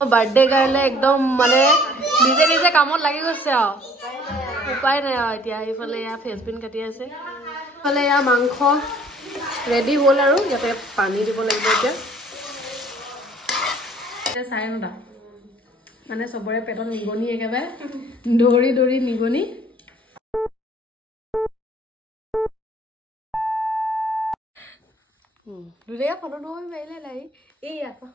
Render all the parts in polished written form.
Birthday কাৰণে একদম মানে নিজে নিজে কামত লাগি গৈছে আৰু উপায় নাই আৰু এতিয়া এইফালে এয়া ফেচবিন কাটি আছে এইফালে এয়া মাংস ৰেডি হ'ল আৰু ইয়াতে পানী দিব লাগিব এতিয়া 9:30 মানে চবৰে পেটত নিগনি একেবাৰে দৌৰি দৌৰি নিগনি দুৰেয়া ফটো নহয় মাৰিলে নাই এই আপা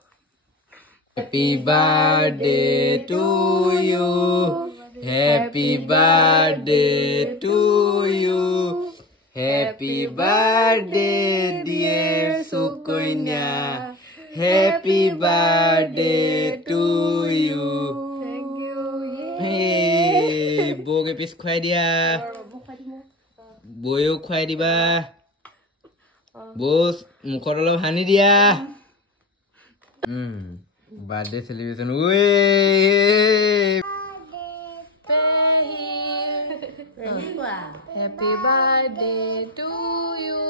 Happy birthday to you. Happy birthday to you. Happy birthday dear Sukonya. Happy birthday to you. Thank you. Hey, boge pis khwai dia. Boyo khwai diba. Bos mukhor olop hani dia. Birthday celebration. Wey. Happy birthday to you.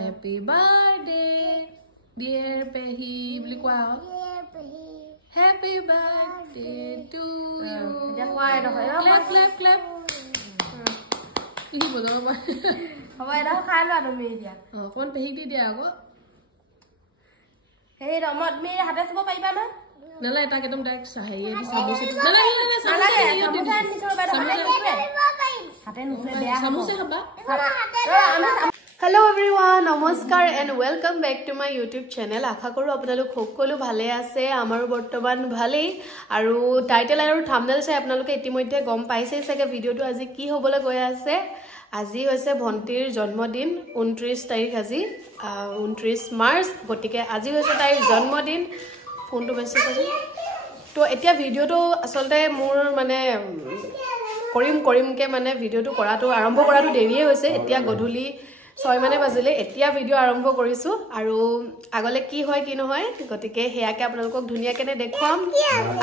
Happy birthday dear Pehi. Beli kwa. Happy birthday to you. Clap clap clap. Ini bodoh apa? Apa dah kalau ada media. Oh, kon Pehi dia aku. Hei, ramad me hada semua pai mana? Nala eta ketum direct sahaye di samosa. Nala samosa yo di. Samosa haba. Hello everyone, namaskar and welcome back to my YouTube channel. Akha koru apnalok hokolu bhale ase, amaru bortoban bhalei aru title aru thumbnail sai apnaloke itimodhye gom paise sage video to aji ki hobole goi ase. আজি হৈছে ভন্টিৰ জন্মদিন 29 তাৰিখ আজি 29 March গটিকে আজি হৈছে তাইৰ জন্মদিন ফোনটো মেছেজ আছে তো এতিয়া ভিডিওটো আসলতে মোৰ মানে কৰিমকে মানে ভিডিওটো কৰাটো আৰম্ভ কৰাটো দেৰিয়ে হৈছে এতিয়া গধূলি 6 মানে বাজিলে এতিয়া ভিডিও আৰম্ভ কৰিছো আৰু আগলে কি হয় কি নহয় গটিকে হেয়াকে আপোনালোকক ধুনিয়াকে দেখুৱাম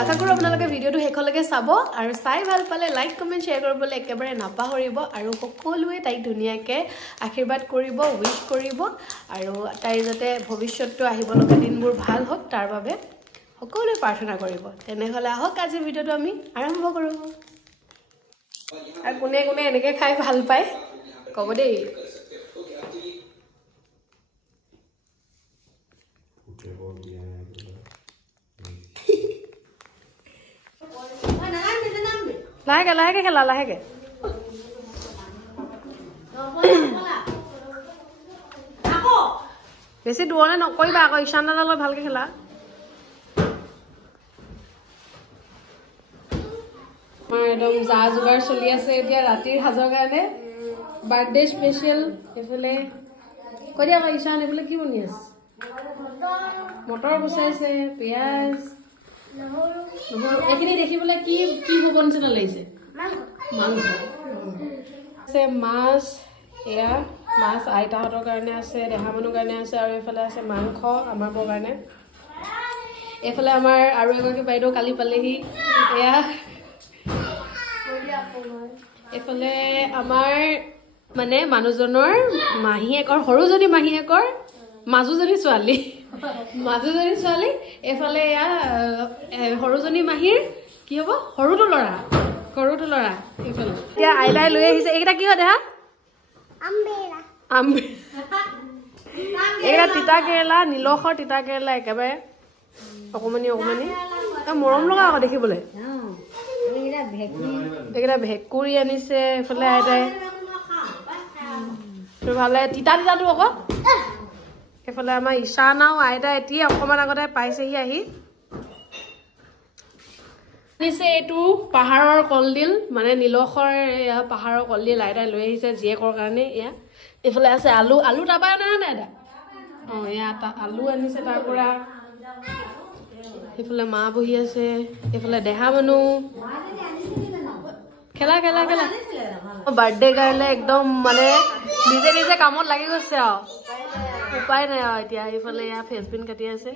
আশা কৰো আপোনালোকে ভিডিওটো হেকলৈকে চাব আৰু চাই ভাল পালে লাইক কমেন্ট শেয়াৰ কৰিবলৈ একেবাৰে নাপাহৰিব আৰু সকলোৱে তাইক ধুনিয়াকে আশীৰ্বাদ কৰিব উইশ কৰিব আৰু তাই যাতে ভৱিষ্যতটো আহিব লগা দিনবোৰ ভাল হওক তাৰ বাবে সকলোৱে প্ৰাৰ্থনা কৰিব তেনেহলে আহক আজি ভিডিওটো আমি আৰম্ভ কৰো আৰু কোনে কোনে এনেকে খাই ভাল পায় কব দেই লাহেকে খেলা লাহেকে বেছি দূৰলে নকৰিবা আকৌ ইশানালৈ ভালকে খেলা একদম যা যোগাৰ চলি আছে এতিয়া ৰাতিৰ সাজৰ কাৰণে বাৰ্থডে স্পেচিয়েল এফালে কৈ দিয়া আকৌ ইশান এফালে কি বনি আছে মটৰ বসাইছে পিয়াজ এখিনি দেখিবলৈ কি কি হ'ব নিচিনা লাগিছে মাংস আছে মাছ এয়া মাছ আইতাহঁতৰ কাৰণে আছে দেহা মানুহৰ কাৰণে আছে আৰু এফালে আছে মাংস আমাৰ বৰ কাৰণে এফালে আমাৰ আৰু এগৰাকী বাইদেউ কালি পালেহি এয়া এফালে আমাৰ মানে মানুহজনৰ মাহীয়েকৰ সৰুজনী মাহীয়েকৰ মাজুজনী ছোৱালী এফালে এয়া সৰুজনী মাহীৰ কি হ'ব সৰুটো ল'ৰা এফালে এতিয়া আইলাই লৈ আহিছে এইকেইটা কি হয় দেহা এইকেইটা তিতা কেৰেলা নিলখৰ তিতা কেৰেলা একেবাৰে অকমানি মৰম লগা আকৌ দেখিবলৈ এইকেইটা ভেকুৰি আনিছে এইফালে আইতাই ভালে তিতাটো আকৌ এফালে আমাৰ ইশানাও আইতা এতিয়া অকমান আগতে পাইছেহি আহি নিছে এইটো পাহাৰৰ কলডিল মানে নিলখৰ পাহাৰৰ কলডিল আইতাই লৈ আহিছে জীয়েকৰ কাৰণে এয়া এফালে আছে আলু তাপা নাই আইতা এয়া আলু আনিছে তাৰ পৰা এফালে মা বহি আছে এফালে দেহা মানুহ খেলা বাৰ্থডে কাৰণে একদম মানে নিজে নিজে কামত লাগি গৈছে আৰু উপায় নাই আৰু এতিয়া এইফালে এয়া ফেচবিন কাটি আছে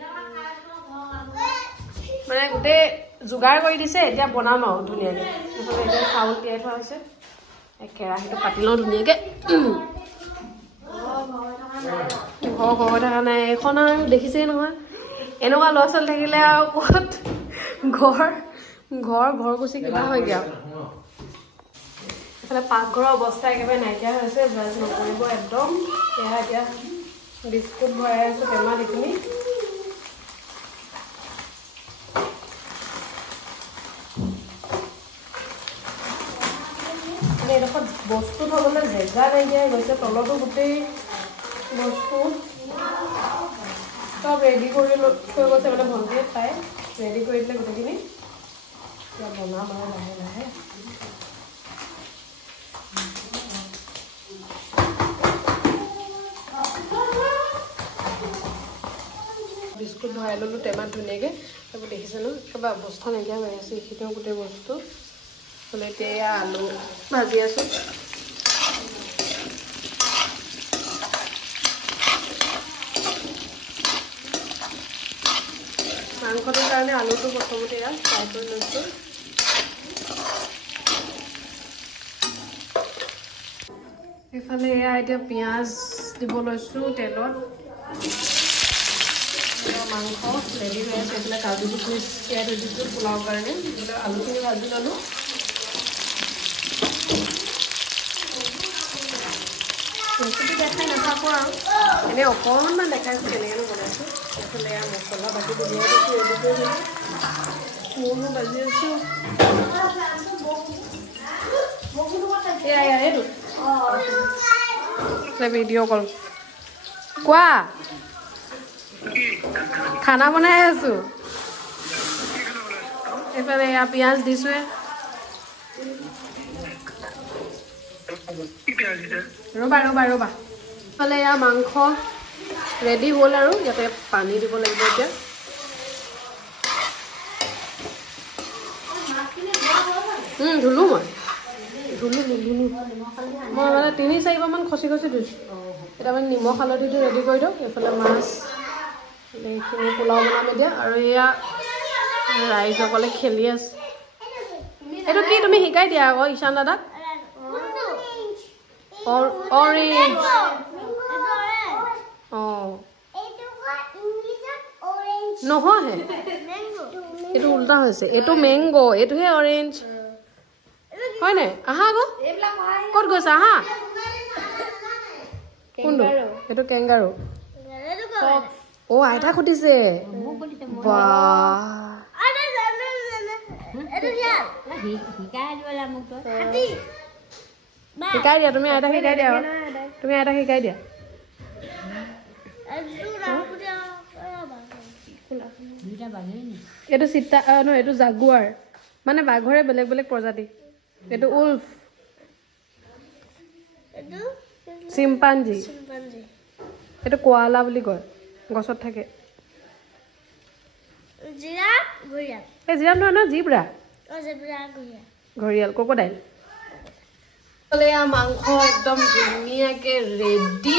মানে গোটেই যোগাৰ কৰি দিছে এতিয়া বনাম আৰু ধুনীয়াকে এইফালে এতিয়া চাউল তিয়াই থোৱা হৈছে কেৰাহীটো পাতি লওঁ ধুনীয়াকে হৈ থকা নাই এখন আৰু দেখিছেই নহয় এনেকুৱা ল'ৰা ছোৱালী থাকিলে আৰু ক'ত ঘৰ গুচি কিবা হৈ গিয়া এফালে পাকঘৰৰ অৱস্থা একেবাৰে নাইকিয়া হৈছে ব্ৰাছ নকৰিব একদম এয়া এতিয়া বিস্কুট ভৰাই আছোঁ টেমাত এইখিনি এডোখৰত বস্তু থ'বলৈ জেগা নাইকিয়া গৈছে তলতো গোটেই বস্তু চব ৰেডি কৰি থৈ গৈছে মানে ভণ্টিয়ে খাই ৰেডি কৰি দিলে গোটেইখিনি এতিয়া বনাম আৰু লাহে লাহে বিস্কুট ভৰাই ল'লোঁ টেমাত ধুনীয়াকৈ তাৰপৰা দেখিছে ন একেবাৰে অৱস্থা নাইকিয়া হৈ আছে এইখিনিও গোটেই বস্তু বোলে এতিয়া আলু ভাজি আছোঁ মাংসটোৰ কাৰণে আলুটো প্ৰথমতে ইয়াত ফ্ৰাই কৰি লৈছোঁ এইফালে এয়া এতিয়া পিঁয়াজ দিব লৈছোঁ তেলত মাংস ৰেডি হৈ আছে এইফালে কাজুটো তিয়াই থৈ দিছোঁ পোলাওৰ কাৰণে এইফালে আলুখিনি ভাজি ল'লোঁ ৰেচিপি দেখাই নাথাকোঁ আৰু এনেই অকণমান দেখাইছোঁ কেনেকৈ বনাইছোঁ এইফালে এয়া মছলা বাকীটো দিয়াই দিছোঁ ৰেডি কৰি দিছোঁ মোৰো ভাজি আছোঁ এয়া এইটো ভিডিঅ' কল কোৱা খানা বনাই আছোঁ এইফালে এয়া পিঁয়াজ দিছোঁৱে ৰ'বা এইফালে এয়া মাংস ৰেডি হ'ল আৰু ইয়াতে পানী দিব লাগিব এতিয়া ধুলোঁ মই মানে 3-4বাৰমান খচি দিছোঁ এতিয়া মানে নিমখ হালধিটো ৰেডি কৰি দিওঁ এইফালে মাছ এইখিনি পোলাও বনাম এতিয়া আৰু এয়া ৰাইজসকলে খেলি আছে এইটো কি তুমি শিকাই দিয়া আকৌ ঈশান দাদাক অৰেঞ্জ অঁ নহয় এইটো উল্টা হৈছে এইটো মেংগ' এইটোহে অৰেঞ্জ হয় নাই আহা আকৌ ক'ত গৈছা আহা কোনটো এইটো কেংগাৰু অ' আইতা সুধিছে শিকাই দিয়া তুমি আইতাক শিকাই দিয়া শিকাই দিয়া এইটো চিতা নহয় এইটো জাগুৱাৰ মানে বাঘৰে বেলেগ বেলেগ প্ৰজাতি এইটো উল্ফ চিম্পাঞ্জি এইটো কোৱালা বুলি কয় গছত থাকে এই জিৰাফ নহয় ন জিব্ৰা ঘৰিয়াল ক্ৰক'ডাইল এয়া মাংস একদম ধুনীয়াকে ৰেডি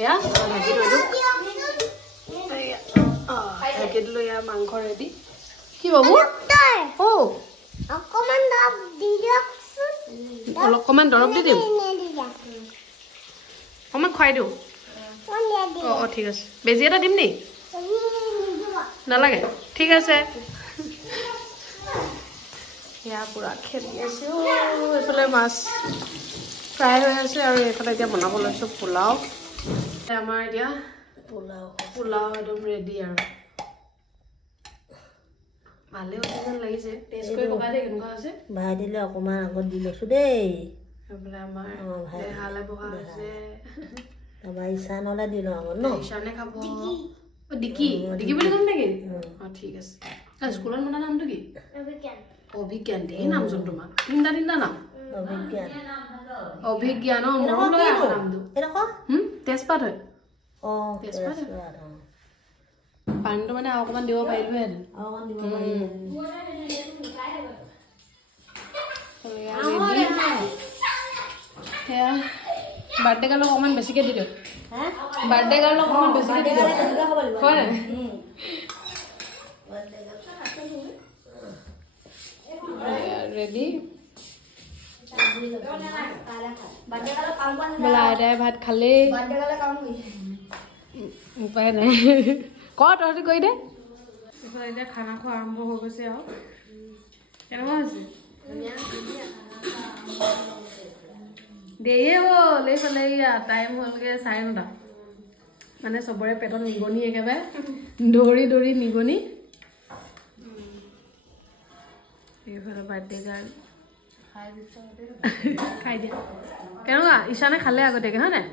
এয়া ঢাকি দিলোঁ এয়া মাংস ৰেডি কি বাবু অকণমান দৰৱ দি দিম অকণমান খুৱাই দিওঁ অঁ ঠিক আছে বেজি এটা দিম নি নালাগে ঠিক আছে এয়া পুৰা খেলি আছে এইফালে মাছ ফ্ৰাই হৈ আছে আৰু এইফালে এতিয়া বনাব লৈছোঁ পোলাও আমাৰ এতিয়া পোলাও একদম ৰেডি আৰু ভালে হৈছে যেন লাগিছে টেষ্ট কৰি পকাই দে কেনেকুৱা হৈছে ভাই দিলে অকণমান আগত দি লৈছোঁ দেই এইফালে আমাৰ দেহালে বহা হৈছে তাৰপৰা ঈশানলৈ দি লওঁ আগত ন ঈশানে খাব ডিকি বুলি ক'ম নেকি অঁ ঠিক আছে স্কুলত মতা নামটো কি অভিজ্ঞান ধেৰ নাম চোন তোমাৰ তিনিটা নাম অভিজ্ঞান অঁ মৰম লগা নামটো তেজপাত হয় তেজপাত পানীটো মানে অকণমান দিব পাৰিলোহেঁতেন সেয়া বাৰ্থডে গাৰ্লক অকণমান বেছিকৈ দি দিয়ক বাৰ্থডে গাৰ্লক অকণমান বেছিকৈ দি দিয়ক হয় নাই ৰেডি বোলে আইতাই ভাত খালেই উপায় নাই ক তহঁতি কৰি দে এইফালে এতিয়া খানা খোৱা আৰম্ভ হৈ গৈছে আৰু কেনেকুৱা হৈছে দেৰিয়ে হ'ল এইফালে ইয়া টাইম হ'লগৈ 9:30 মানে চবৰে পেটত নিগনি একেবাৰে দৌৰি দৌৰি নিগনি এইফালে বাৰ্থডে গাৰ্ল খাই দিয়া কেনেকুৱা ঈশানে খালে আগতীয়াকৈ হয় নাই